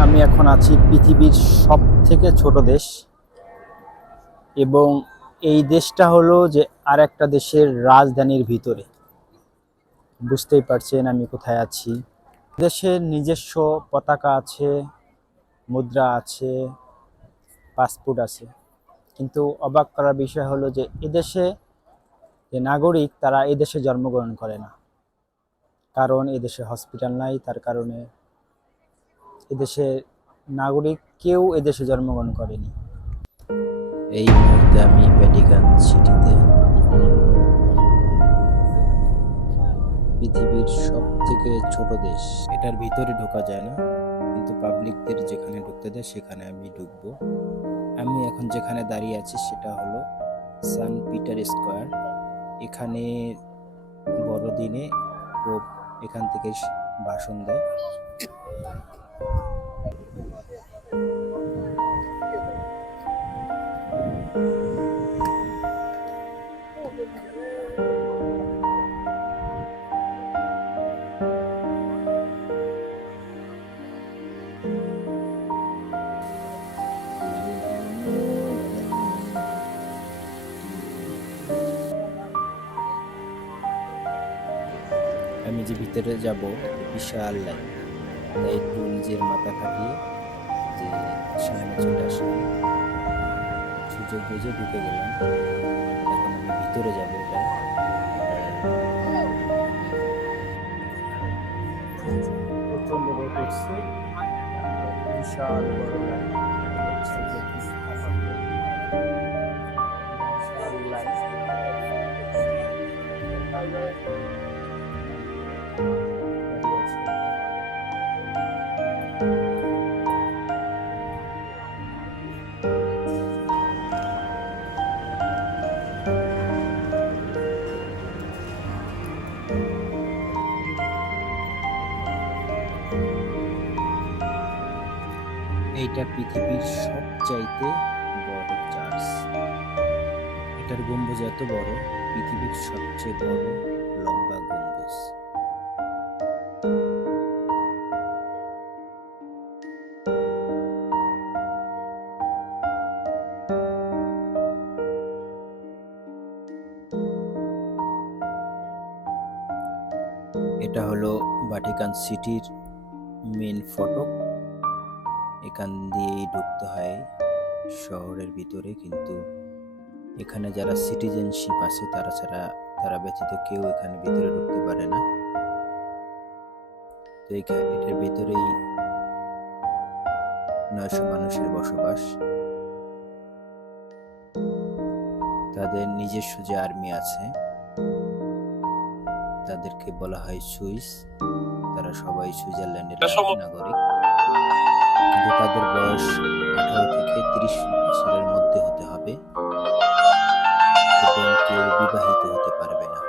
আমি এখন আছি পৃথিবীর সব থেকে ছোট দেশ। এবং এই দেশটা হলো যে আর একটা দেশের রাজধানীর ভিতরে। বুঝতেই পারছেন আমি কোথায় আছি। দেশের নিজস্ব পতাকা আছে, মুদ্রা আছে, পাসপোর্ট আছে। কিন্তু অবাক করার বিষয় হলো যে এদেশে যে নাগরিক তারা এদেশে জন্মগ্রহণ করে না। কারণ এদেশে হসপিটাল নাই, তার কারণে এদেশের নাগরিক কেউ এদেশে জন্মগ্রহণ করেনি। এই মুহূর্তে আমি ভ্যাটিকান সিটিতে পৃথিবীর সব থেকে ছোট দেশ। এটার ভিতরে ঢোকা যায় না, কিন্তু পাবলিকদের যেখানে ঢুকতে দেয়, সেখানে আমি ঢুকবো। আমি এখন যেখানে দাঁড়িয়ে আছি, সেটা হলো সান পিটার স্কোয়ার। এখানে বড়দিনে পোপ এখান থেকে ভাষণ দেয়। আমি যে ভিতরে যাব বিশাল লাইন একটু নিজের মাথা খাটিয়ে যে সামনে চলে আসলাম সুযোগ বুঝে ঢুকে গেলাম। এখন আমি ভিতরে যাব বড় লাইন এইটা পৃথিবীর সবচাইতে বড় চার্চ। এটার গম্বুজ এত বড়, পৃথিবীর সবচেয়ে বড় লম্বা গম্বুজ। এটা হলো ভাটিকান সিটির মেন ফটক এখান দিয়েই ঢুকতে হয় শহরের ভিতরে কিন্তু এখানে যারা সিটিজেনশিপ আছে তারা ছাড়া তারা ব্যতীত কেউ এখানে ভিতরে ঢুকতে পারে না। তো এটার ভিতরেই নয়শো মানুষের বসবাস। তাদের নিজস্ব যে আর্মি আছে তাদেরকে বলা হয় সুইস। তারা সবাই সুইজারল্যান্ডের নাগরিক। কিন্তু তাদের বয়স আঠারো থেকে তিরিশ বছরের মধ্যে হতে হবে এবং কেউ বিবাহিত হতে পারবে না।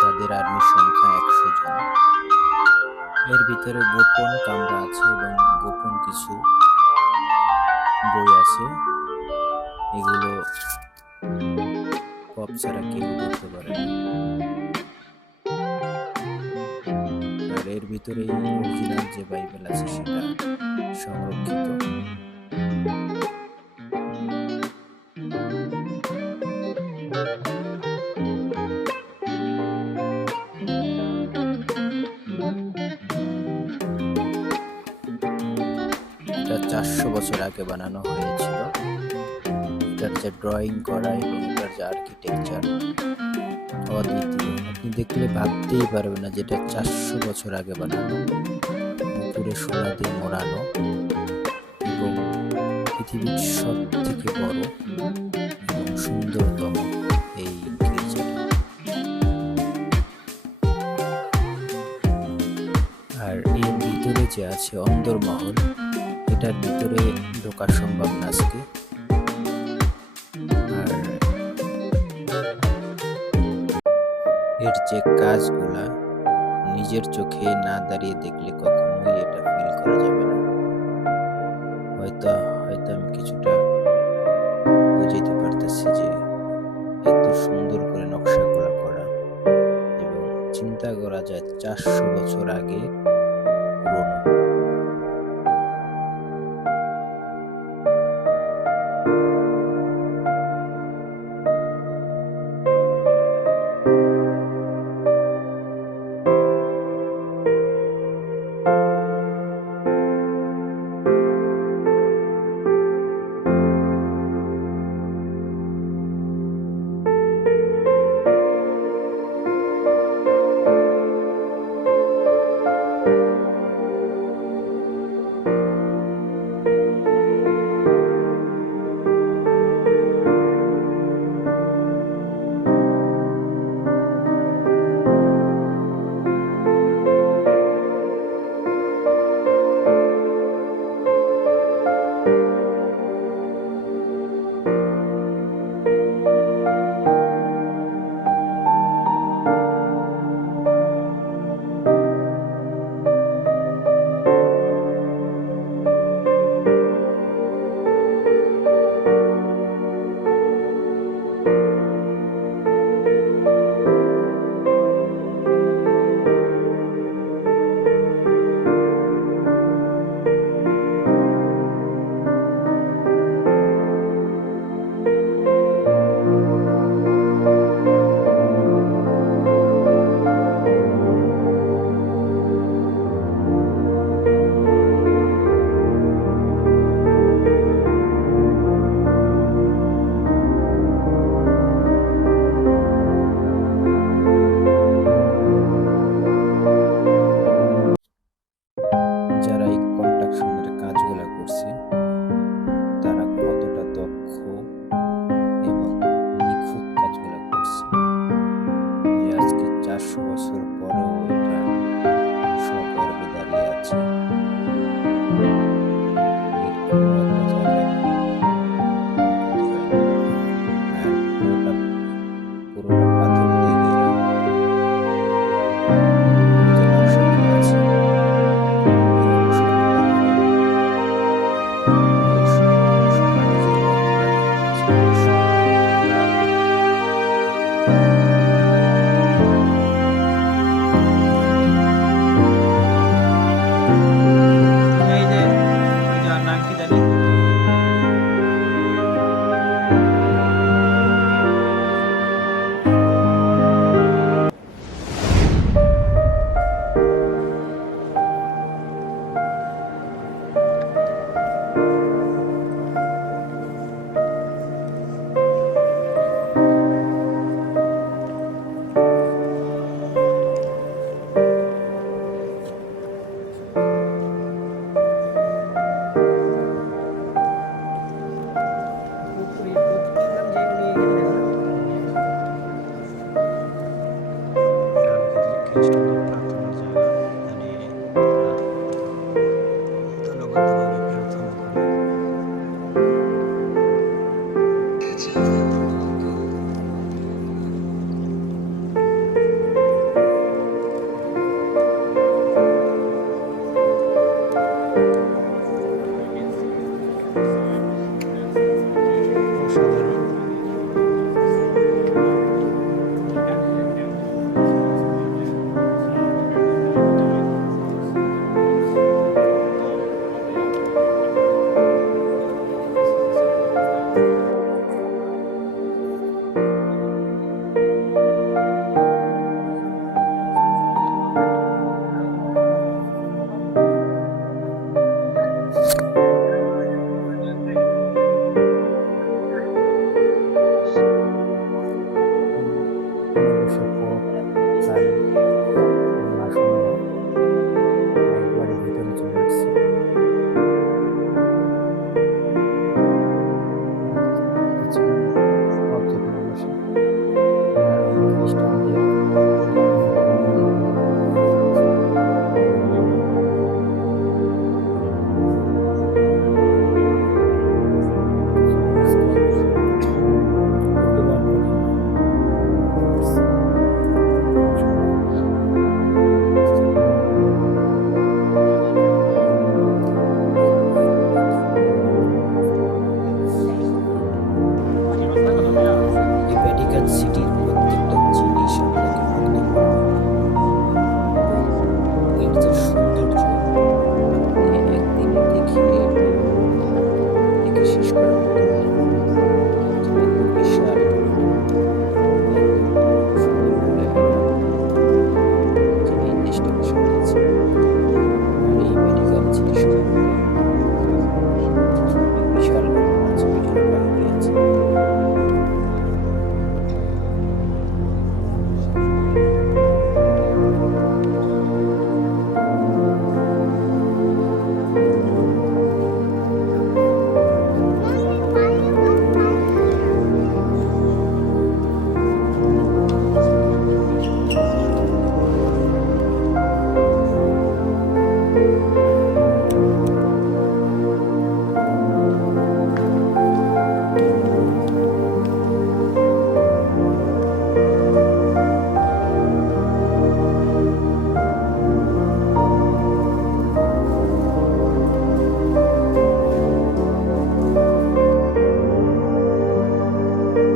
তাদের আর্মির সংখ্যা একশো জন। এর ভিতরে গোপন কামরা আছে এবং গোপন কিছু বই আছে। এগুলো পপ ছাড়া কেউ করতে পারে না। এর ভিতরেই অরিজিনাল যে বাইবেল আছে সেটা সংরক্ষিত। চারশো বছর আগে বানানো হয়েছিল। এটার যে ড্রয়িং করা এবং এটার যে আর্কিটেকচার অদ্বিতীয়। আপনি দেখলে ভাবতেই পারবেন না যেটা চারশো বছর আগে বানানো উপরে সোনা দিয়ে মোড়ানো এবং পৃথিবীর সব থেকে বড় এবং সুন্দরতম এই আর এর ভিতরে যে আছে অন্দরমহল, এটার ভিতরে ঢোকা সম্ভব না আজকে এর যে কাজগুলা নিজের চোখে না দাঁড়িয়ে দেখলে কখনোই এটা ফিল করা যাবে না। হয়তো হয়তো আমি কিছুটা বুঝাইতে পারতেছি যে এত সুন্দর করে নকশাগুলা করা এবং চিন্তা করা যায় চারশো বছর আগে পুরনো।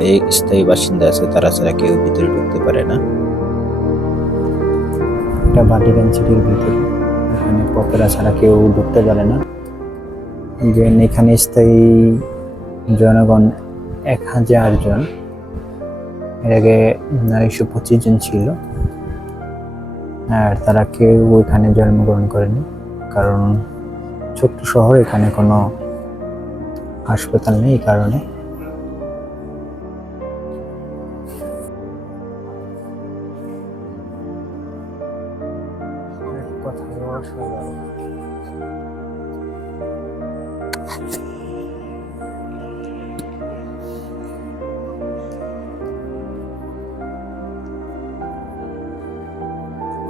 এই স্থায়ী বাসিন্দা আছে, তারা ছাড়া কেউ ভিতরে ঢুকতে পারে না। এটা বাটিগান সিটির ভিতরে, এখানে পপেরা ছাড়া কেউ ঢুকতে পারে না। যে এখানে স্থায়ী জনগণ এক হাজার জন। এর আগে নয়শো পঁচিশ জন ছিল। আর তারা কেউ ওইখানে জন্মগ্রহণ করেনি, কারণ ছোট্ট শহর, এখানে কোনো হাসপাতাল নেই এই কারণে।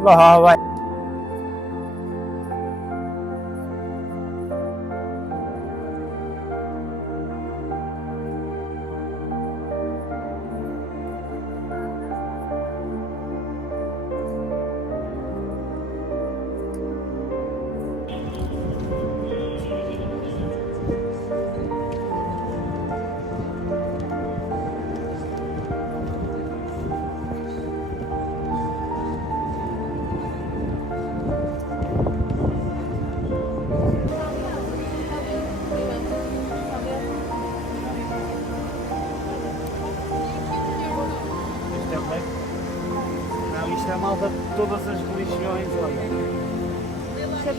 坐好好好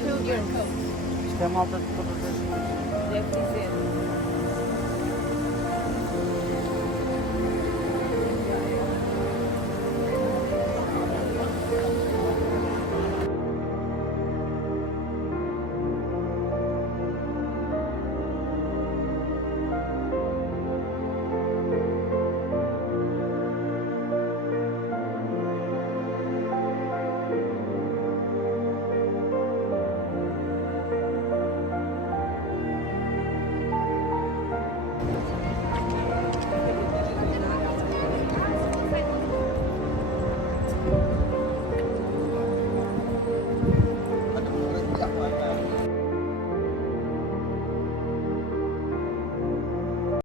coat, your coat. İşte Malta tutulur. Left.